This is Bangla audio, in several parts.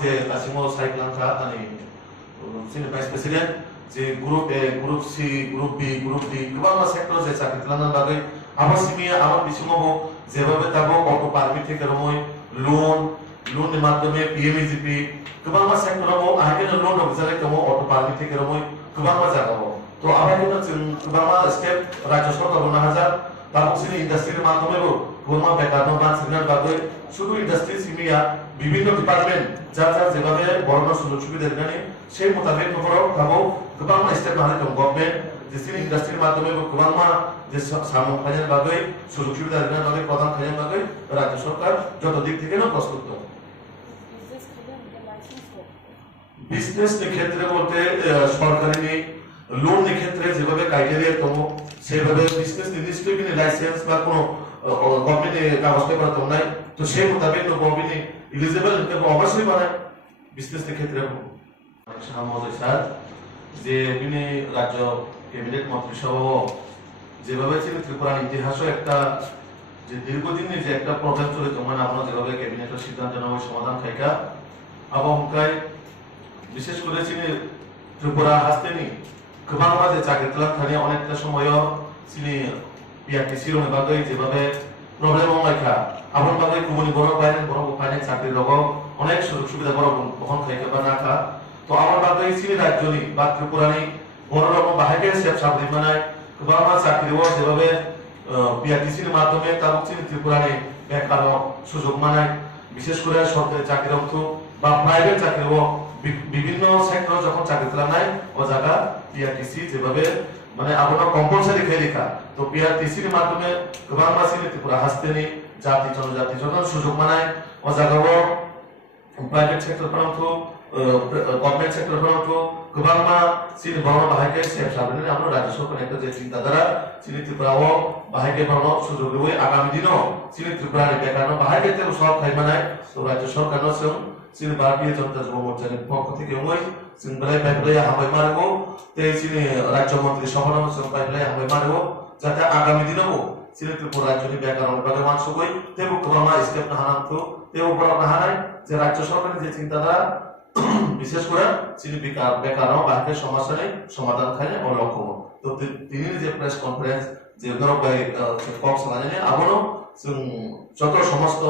जे दासिमाव सायख'लांखा जोंनि भाइस प्रेसिडेन्ट जे group A group C group B group D गोबां सेक्टर जे साख्रि खालामनानै बागै आबाद सिबिया आबाद बिथिङाव जेबाबो दाबो अट' पारमिट থেকে রময় लोननि माध्यमे पिएमइजिपि गोबां सेक्टराव आहायनो लोन होजानाय दङ अट' पारमिट থেকে রमय गोबां जायगायाव तो आबादखौ जों गोबां स्टेप राज्य सरकार होनो हाजार बांसिन इन्डास्ट्रिनि माध्यमेबो गोबां बेकार मानसिफोरनि बागै শুধু ইন্ডাস্ট্রি সিমিয়া বিভিন্ন ডিপার্টমেন্ট যার যেভাবে বড় সুযোগ সুবিধা দিনাनै সেই মোতাবেক নগরাव गावो गोबां स्टेप लानानै दं गभर्नमेन्ट जेसिनि इन्डास्ट्रिनि माध्यमे गोबां जे सामु फाइनाल बागै सुযোগ सुबिदा दिनानै प्रदान खालामनो बागै राज्य सरकार যত দিক থেকে প্রস্তুত দं বিজনেসनि ক্ষেত্রে বলতে সরকারি লোনनि ক্ষেত্রে যেভাবে ক্রাইটেরিয়া দं সেভাবে বিজনেস নির্দিষ্টভাবে লাইসেন্স বা কোনো গভর্নমেন্টের কাগজপত্র তো নাই তো সেই মোতাবেক গভর্নমেন্ট এলিজিবল কিন্তু অবশ্যই বানায় বিজনেসের ক্ষেত্রে মহোদয় স্যার যে তিনি রাজ্য ক্যাবিনেট মন্ত্রিসভা যেভাবে ছিল ত্রিপুরার ইতিহাসও একটা যে দীর্ঘদিনের যে একটা প্রবলেম চলে মানে আমরা যেভাবে ক্যাবিনেটের সিদ্ধান্ত নেওয়া সমাধান খাইকা আবহাওয়ায় বিশেষ করে চিনি ত্রিপুরা হাসতেনি गोबां যে চাকরি খালি অনেকটা সময় চিনি পিআরটিসির বাগৈ যেভাবে প্রবলেম অনেকা আপন বাগৈ গুবুনি বড় পাইনে চাকরি রগ অনেক সুযোগ সুবিধা বড় বহন খাইকে বা নাকা তো আমার বাগৈ চিনি রাজ্যনি বা ত্রিপুরানি বড় রকম বাহাইকে সেফ সাবরি মানায় গোबां চাকরিও যেভাবে পিআরটিসির মাধ্যমে তাও চিনি ত্রিপুরানি বেকার সুযোগ মানায় বিশেষ করে সরকারি চাকরি অংশ বা প্রাইভেট চাকরিও বিভিন্ন সেক্টর যখন চাকরি খালামनाय ও জায়গা পিআরটিসি যেভাবে মানে আপনার কম্পালসারি খেলিকা তো পিআরটিসির মাধ্যমে গোबां মাসিনি ত্রিপুরা হাসতেনি জাতি জনজাতি সুযোগ মানায় ও জায়গাও প্রাইভেট সেক্টর ফরামথু গভর্নমেন্ট সেক্টর ফরামথু गोबां চিনি বড় বাহাইকে সেফ সাবরিনে আমরা রাজ্য সরকার একটা যে চিন্তাধারা চিনি ত্রিপুরাও বাহাইকে বড় সুযোগ লই আগামী দিনও চিনি ত্রিপুরার বেকার বাহাইকে তে সব খাইমানায় তো রাজ্য সরকারও চিনি ভারতীয় জনতা যুব মোর্চার পক্ষ থেকে ওই চিনি পাইপলাই হামাই মারবো তে চিনি রাজ্য মন্ত্রী সভানাও চিনি পাইপলাই হামাই মারবো যাতে আগামী দিনেও চিনি ত্রিপুরা রাজ্যনি বেকার বাগে মানসুকই তেবো গোबां স্টেপ না হানাতো তেবো বড় না হানায় যে রাজ্য সরকারের যে চিন্তাধারা বিশেষ করে চিনি বেকার বাহিকের সমস্যা নেই সমাধান খায় ও লক্ষ্য তো তিনি যে প্রেস কনফারেন্স যে ধরো কক্স লাগানে আবারও যত সমস্ত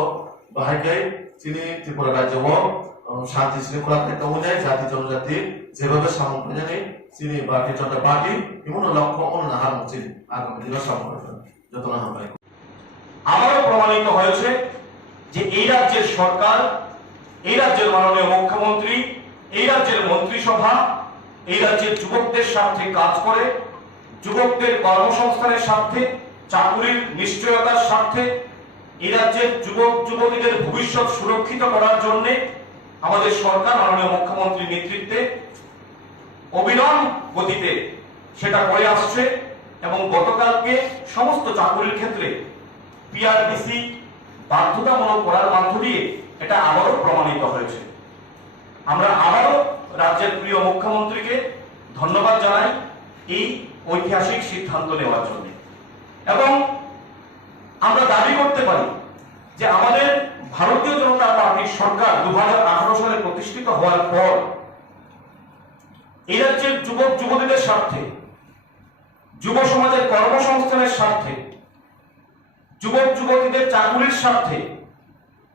বাহিকে চিনি ত্রিপুরা রাজ্য শান্তি শৃঙ্খলা থাকতে অনুযায়ী জাতি জনজাতি যেভাবে সামনে চিনি ভারতীয় জনতা পার্টি এমন লক্ষ্য অন্য হার চিনি আগামী দিনে সামনে যত না হবে আবারও প্রমাণিত হয়েছে যে এই রাজ্যের সরকার এই রাজ্যের মাননীয় মুখ্যমন্ত্রী এই রাজ্যের মন্ত্রিসভা এই রাজ্যের যুবকদের স্বার্থে কাজ করে যুবকদের কর্মসংস্থানের স্বার্থে চাকরির নিশ্চয়তার স্বার্থে এই রাজ্যের যুবক যুবতীদের ভবিষ্যৎ সুরক্ষিত করার জন্য আমাদের সরকার মাননীয় মুখ্যমন্ত্রীর নেতৃত্বে অবিরাম গতিতে সেটা করে আসছে এবং গতকালকে সমস্ত চাকরির ক্ষেত্রে পিআরটিসি বাধ্যতামূলক করার মধ্য দিয়ে এটা আবারও প্রমাণিত হয়েছে আমরা আবারও রাজ্যের প্রিয় মুখ্যমন্ত্রীকে ধন্যবাদ জানাই এই ঐতিহাসিক সিদ্ধান্ত নেওয়ার জন্য এবং আমরা দাবি করতে পারি যে আমাদের ভারতীয় জনতা পার্টির সরকার 2018 সালে প্রতিষ্ঠিত হওয়ার পর এই রাজ্যের যুবক যুবতীদের স্বার্থে যুব সমাজের কর্মসংস্থানের স্বার্থে যুবক যুবতীদের চাকরির স্বার্থে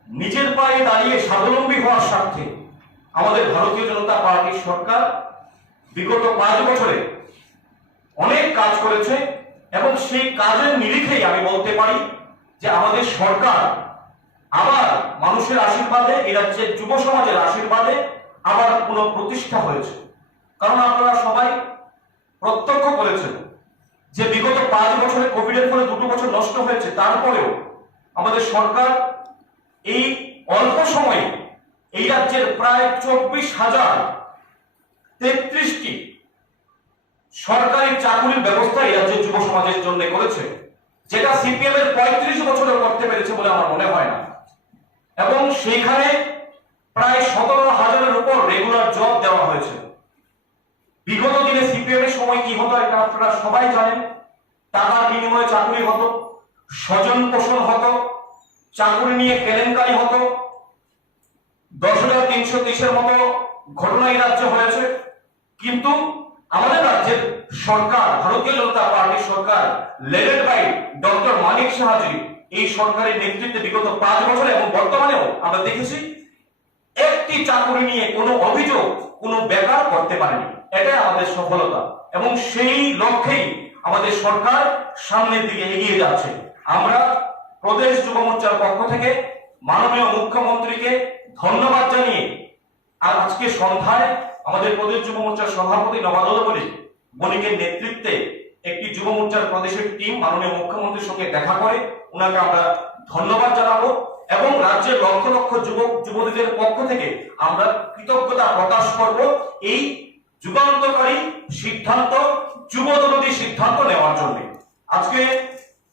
নিজের পায়ে দাঁড়িয়ে স্বাবলম্বী হওয়ার স্বার্থে আমাদের ভারতীয় জনতা পার্টির সরকার বিগত 5 বছরে অনেক কাজ করেছে এবং সেই কাজের নিরিখেই আমি বলতে পারি যে আমাদের সরকার আবার মানুষের আশীর্বাদে এই রাজ্যের যুব সমাজের আশীর্বাদে আবার পুনঃপ্রতিষ্ঠা হয়েছে কারণ আপনারা সবাই প্রত্যক্ষ করেছেন যে বিগত 5 বছরে কোভিডের ফলে 2 বছর নষ্ট হয়েছে তারপরেও আমাদের সরকার এই অল্প সময়ে এই রাজ্যের প্রায় 24,033টি সরকারি চাকরির ব্যবস্থা এই রাজ্যের যুব সমাজের জন্য করেছে যেটা সিপিএম এর 35 বছরে করতে পেরেছে বলে আমার মনে হয় না এবং সেইখানে প্রায় 17,000-এর উপর রেগুলার জব দেওয়া হয়েছে বিগত দিনে সিপিএম এর সময় কি হতো এটা আপনারা সবাই জানেন টাকার বিনিময়ে চাকরি হতো স্বজন পোষণ হতো চাকরি নিয়ে কেলেঙ্কারি হতো 10,330-এর মতো ঘটনা এই রাজ্যে হয়েছে, কিন্তু আমাদের রাজ্যের সরকার, ভারতীয় জনতা পার্টির সরকার লেডেড বাই ডক্টর মানিক সাহাজি, এই সরকারের নেতৃত্বে বিগত 5 বছরে এবং বর্তমানেও আমরা দেখেছি একটি চাকরি নিয়ে কোনো অভিযোগ কোনো বেকার করতে পারেনি। এটাই আমাদের সফলতা এবং সেই লক্ষ্যেই আমাদের সরকার সামনের দিকে এগিয়ে যাচ্ছে। আমরা প্রদেশ যুব মোর্চার পক্ষ থেকে মাননীয় মুখ্যমন্ত্রীকে ধন্যবাদ জানিয়ে আর আজকে সন্ধ্যায় আমাদের প্রদেশ যুব মোর্চার সভাপতি নবাদল বণিকের নেতৃত্বে একটি যুব মোর্চার প্রদেশের টিম মাননীয় মুখ্যমন্ত্রীর সঙ্গে দেখা করে ওনাকে আমরা ধন্যবাদ জানাবো এবং রাজ্যের লক্ষ লক্ষ যুবক যুবতীদের পক্ষ থেকে আমরা কৃতজ্ঞতা প্রকাশ করব এই যুগান্তকারী সিদ্ধান্ত, যুবদরদী সিদ্ধান্ত নেওয়ার জন্য। আজকে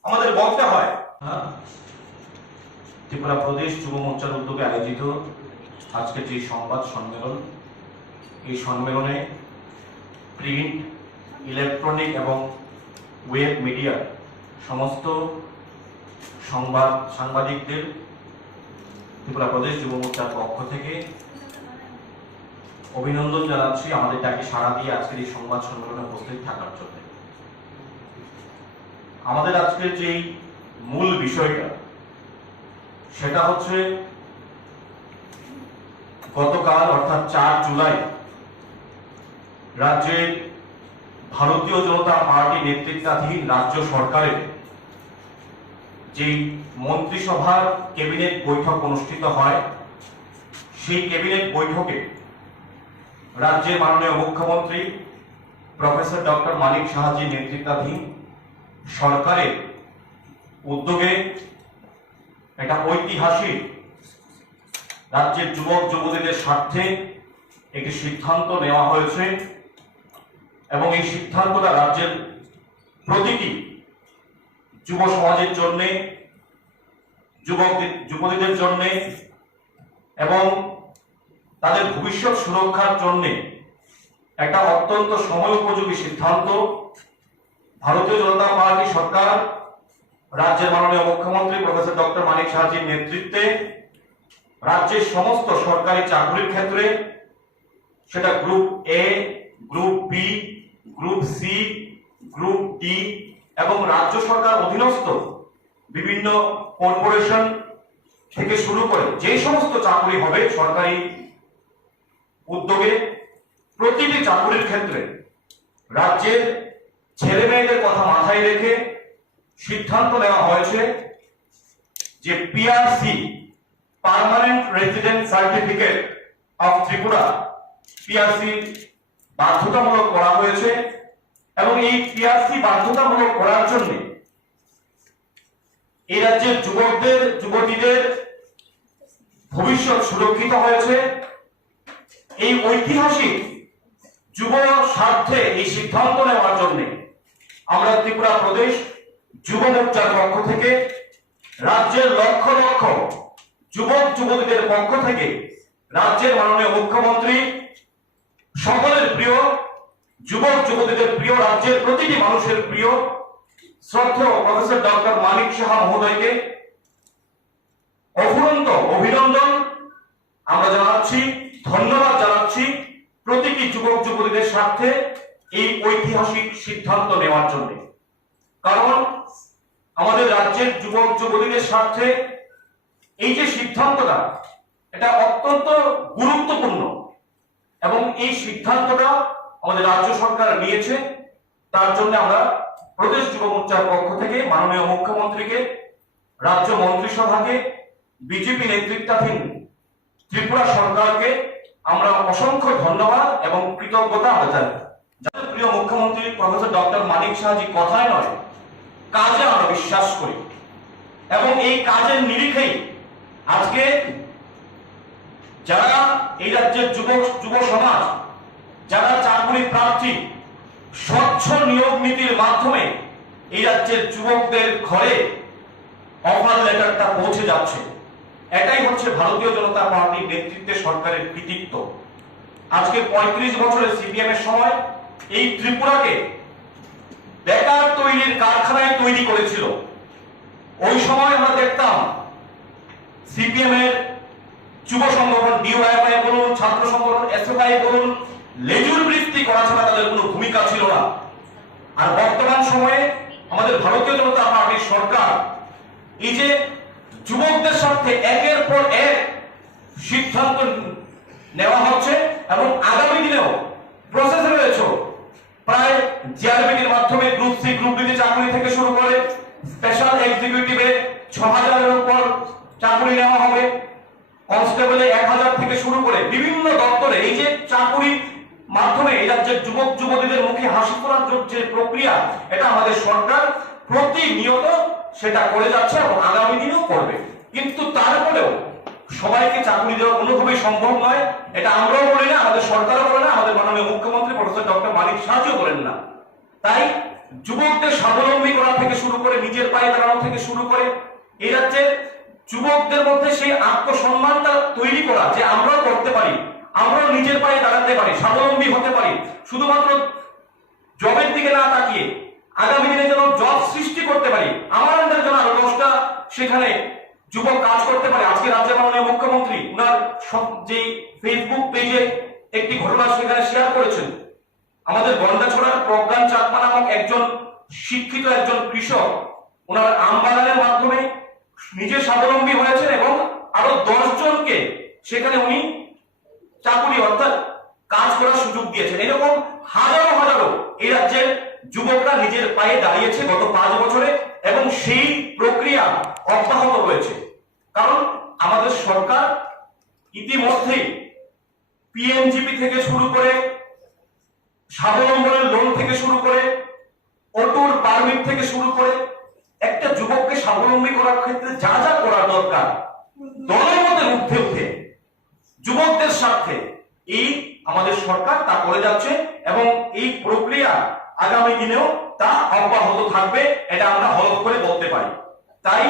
আমাদের বলতে হয় ত্রিপুরা প্রদেশ যুব মোর্চার উদ্যোগে আয়োজিত আজকে যে সংবাদ সম্মেলন, এই সম্মেলনে প্রিন্ট, ইলেকট্রনিক এবং ওয়েব মিডিয়া সমস্ত সাংবাদিকদের ত্রিপুরা প্রদেশ যুব মোর্চার পক্ষ থেকে অভিনন্দন জানাচ্ছি আমাদের ডাকে সাড়া দিয়ে আজকের এই সংবাদ সম্মেলনে উপস্থিত থাকার জন্য। আমাদের আজকের যে মূল বিষয়টা সেটা হচ্ছে গতকাল অর্থাৎ 4 জুলাই রাজ্যের ভারতীয় জনতা পার্টি নেতৃত্বাধীন রাজ্য সরকারের যে মন্ত্রিসভার ক্যাবিনেট বৈঠক অনুষ্ঠিত হয়, সেই ক্যাবিনেট বৈঠকে রাজ্যের মাননীয় মুখ্যমন্ত্রী প্রফেসর ডক্টর মানিক সাহাজির নেতৃত্বাধীন সরকারের উদ্যোগে একটা ঐতিহাসিক রাজ্যের যুবক যুবতীদের স্বার্থে একটি সিদ্ধান্ত নেওয়া হয়েছে এবং এই সিদ্ধান্তটা রাজ্যের প্রতিটি যুব সমাজের জন্য, যুবতীদের জন্য এবং তাদের ভবিষ্যৎ সুরক্ষার জন্য একটা অত্যন্ত সময় উপযোগী সিদ্ধান্ত। ভারতীয় জনতা পার্টি সরকার রাজ্যের মাননীয় মুখ্যমন্ত্রী প্রফেসর ডক্টর মানিক সাহাজির নেতৃত্বে রাজ্যের সমস্ত সরকারি চাকরির ক্ষেত্রে, সেটা group A, group B, group C, group D এবং রাজ্য সরকার অধীনস্থ বিভিন্ন কর্পোরেশন থেকে শুরু করে যে সমস্ত চাকরি হবে সরকারি উদ্যোগে, প্রতিটি চাকরির ক্ষেত্রে রাজ্যের ছেলে মেয়েদের কথা মাথায় রেখে সিদ্ধান্ত নেওয়া হয়েছে যে PRC, permanent resident certificate of Tripura, PRC বাধ্যতামূলক করা হয়েছে এবং এই পিআরসি বাধ্যতামূলক করার জন্য এই রাজ্যের যুবকদের, যুবতীদের ভবিষ্যৎ সুরক্ষিত হয়েছে। এই ঐতিহাসিক যুব স্বার্থে এই সিদ্ধান্ত নেওয়ার জন্য আমরা ত্রিপুরা প্রদেশ যুব মোর্চার পক্ষ থেকে রাজ্যের লক্ষ লক্ষ যুবক যুবতীদের পক্ষ থেকে রাজ্যের মাননীয় মুখ্যমন্ত্রী, সকলের প্রিয় যুবক যুবতীদের প্রিয়, রাজ্যের প্রতিটি মানুষের প্রিয় শ্রদ্ধেয় প্রফেসর ডক্টর মানিক সাহা মহোদয়কে অফুরন্ত অভিনন্দন আমরা জানাচ্ছি, ধন্যবাদ জানাচ্ছি প্রতিটি যুবক যুবতীদের স্বার্থে এই ঐতিহাসিক সিদ্ধান্ত নেওয়ার জন্য। কারণ আমাদের রাজ্যের যুবক যুবতীদের স্বার্থে এই যে সিদ্ধান্তটা, এটা অত্যন্ত গুরুত্বপূর্ণ এবং এই সিদ্ধান্তটা আমাদের রাজ্য সরকার নিয়েছে। তার জন্য আমরা প্রদেশ যুব মোর্চার পক্ষ থেকে মাননীয় মুখ্যমন্ত্রীকে, রাজ্য মন্ত্রিসভাকে, বিজেপি নেতৃত্বাধীন ত্রিপুরা সরকারকে আমরা অসংখ্য ধন্যবাদ এবং কৃতজ্ঞতা জানাই। যাদের প্রিয় মুখ্যমন্ত্রী প্রফেসর ডক্টর মানিক সাহাজি কথায় নয় কাজে আমরা বিশ্বাস করি এবং এই কাজের নিরিখেই আজকে যারা এই রাজ্যের যুব সমাজ, যারা চাকরি প্রার্থী, স্বচ্ছ নিয়োগ নীতির মাধ্যমে এই রাজ্যের যুবকদের ঘরে অফার লেটারটা পৌঁছে যাচ্ছে। এটাই হচ্ছে ভারতীয় জনতা পার্টির নেতৃত্বে সরকারের কৃতিত্ব। আজকে 35 বছরের সিপিএম এর সময় এই ত্রিপুরাকে বেকার তৈরির কারখানায় তৈরি করেছিল। ওই সময় আমরা দেখতাম সিপিএম এর যুব সংগঠন ডিওয়াইএফআই বলুন, ছাত্র সংগঠন এসএফআই বলুন, লেজুর বৃত্তি করা ছাড়া তাদের কোনো ভূমিকা ছিল না। আর বর্তমান সময়ে আমাদের ভারতীয় জনতা পার্টির সরকার এই যে যুবকদের স্বার্থে একের পর এক সিদ্ধান্ত নেওয়া হচ্ছে এবং আগামী দিনেও প্রসেসে রয়েছে। প্রায় জিআরবিটির মাধ্যমে গ্রুপ সি গ্রুপ ডি চাকরি থেকে শুরু করে স্পেশাল এক্সিকিউটিভে ৬,০০০-এর উপর চাকরি নেওয়া হবে, কনস্টেবলে ১,০০০ থেকে শুরু করে বিভিন্ন দপ্তরে এই যে চাকরি মাধ্যমে এই রাজ্যের যুবক যুবতীদের মুখে হাসি ফোটার যে প্রক্রিয়া, এটা আমাদের সরকার প্রতিনিয়ত সেটা করে যাচ্ছে এবং আগামী দিনেও করবে। কিন্তু তারপরেও সবাইকে চাকরি দেওয়া কোনোভাবেই সম্ভব নয়, এটা আমরাও বলি না, আমাদের সরকারও বলে না, আমাদের মাননীয় মুখ্যমন্ত্রী প্রফেসর ডক্টর মানিক সাহাও বলেন না। তাই যুবকদের স্বাবলম্বী করা থেকে শুরু করে নিজের পায়ে দাঁড়ানো থেকে শুরু করে এই রাজ্যের যুবকদের মধ্যে সেই আত্মসম্মানটা তৈরি করা যে আমরাও করতে পারি, আমরাও নিজের পায়ে দাঁড়াতে পারি, স্বাবলম্বী হতে পারি, শুধুমাত্র জবের দিকে না তাকিয়ে আগামী দিনে যেন জব সৃষ্টি করতে পারি, আমার আন্ডারে যেন আরো 10টা সেখানে যুবক কাজ করতে পারে। আজকে রাজ্যের মাননীয় মুখ্যমন্ত্রী ওনার যে ফেসবুক পেজে একটি ঘটনা সেখানে শেয়ার করেছেন। আমাদের গন্ডাছড়ার প্রজ্ঞান চাকমা নামক একজন শিক্ষিত একজন কৃষক ওনার আম বাগানের মাধ্যমে নিজে স্বাবলম্বী হয়েছেন এবং আরো 10 জনকে সেখানে উনি চাকুরি অর্থাৎ কাজ করার সুযোগ দিয়েছেন। এরকম হাজারো হাজারো এই রাজ্যের যুবকরা নিজের পায়ে দাঁড়িয়েছে গত 5 বছরে এবং সেই প্রক্রিয়া অব্যাহত রয়েছে। কারণ আমাদের সরকার ইতিমধ্যেই পিএমজিপি থেকে শুরু করে স্বাবলম্বনের লোন থেকে শুরু করে অটোর পারমিট থেকে শুরু করে একটা যুবককে স্বাবলম্বী করার ক্ষেত্রে যা যা করা দরকার দলের মধ্যে উঠে উঠে যুবকদের স্বার্থে এই আমাদের সরকার তা করে যাচ্ছে এবং এই প্রক্রিয়া আগামী দিনেও তা অব্যাহত থাকবে, এটা আমরা হলফ করে বলতে পারি। তাই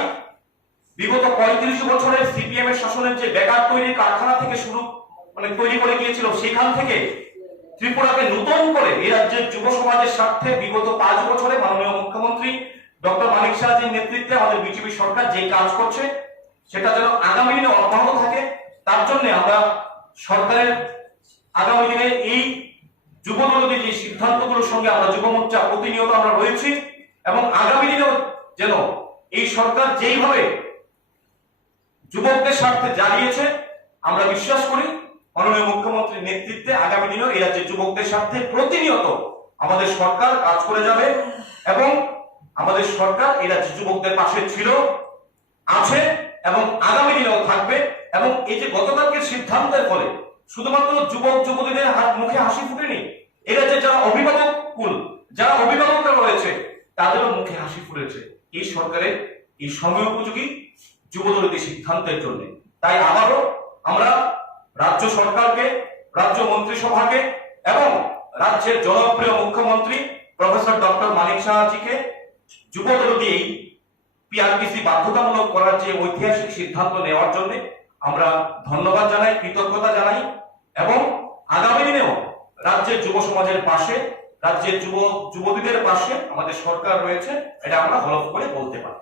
বিগত 35 বছরের সিপিএম এর শাসনের যে বেকার তৈরির কারখানা থেকে শুরু তৈরি করে গিয়েছিল, সেখান থেকে ত্রিপুরাকে নতুন করে এই রাজ্যের যুব সমাজের স্বার্থে বিগত 5 বছরে মাননীয় মুখ্যমন্ত্রী ডক্টর মানিক সাহাজির নেতৃত্বে আমাদের বিজেপি সরকার যে কাজ করছে সেটা যেন আগামী দিনে অব্যাহত থাকে, তার জন্য আমরা সরকারের আগামী দিনে এই যুবদলদের যে সিদ্ধান্তগুলোর সঙ্গে আমরা যুব মোর্চা প্রতিনিয়ত আমরা রয়েছি এবং আগামী দিনেও যেন এই সরকার যেইভাবে যুবকদের স্বার্থে জ্বালিয়েছে আমরা বিশ্বাস করি মাননীয় মুখ্যমন্ত্রীর নেতৃত্বে আগামী দিনেও এই রাজ্যের যুবকদের স্বার্থে প্রতিনিয়ত আমাদের সরকার কাজ করে যাবে এবং আমাদের সরকার এই রাজ্যের যুবকদের পাশে ছিল, আছে এবং আগামী দিনেও থাকবে। এবং এই যে গতকালকের সিদ্ধান্তের ফলে শুধুমাত্র যুবক যুবতীদের মুখে হাসি ফুটেনি, এই রাজ্যে যারা অভিভাবক কুল যারা অভিভাবকরা রয়েছে তাদেরও মুখে হাসি ফুটেছে এই সরকারের এই সময় উপযোগী যুবদলতি সিদ্ধান্তের জন্য। তাই আবারও আমরা রাজ্য সরকারকে, রাজ্য মন্ত্রিসভাকে এবং রাজ্যের জনপ্রিয় মুখ্যমন্ত্রী প্রফেসর ডক্টর মানিক সাহাজিকে যুবদলতি এই পিআরটিসি বাধ্যতামূলক করার যে ঐতিহাসিক সিদ্ধান্ত নেওয়ার জন্য আমরা ধন্যবাদ জানাই, কৃতজ্ঞতা জানাই এবং আগামী দিনেও রাজ্যের যুব সমাজের পাশে, রাজ্যের যুবতীদের পাশে আমাদের সরকার রয়েছে, এটা আমরা হলফ করে বলতে পারি।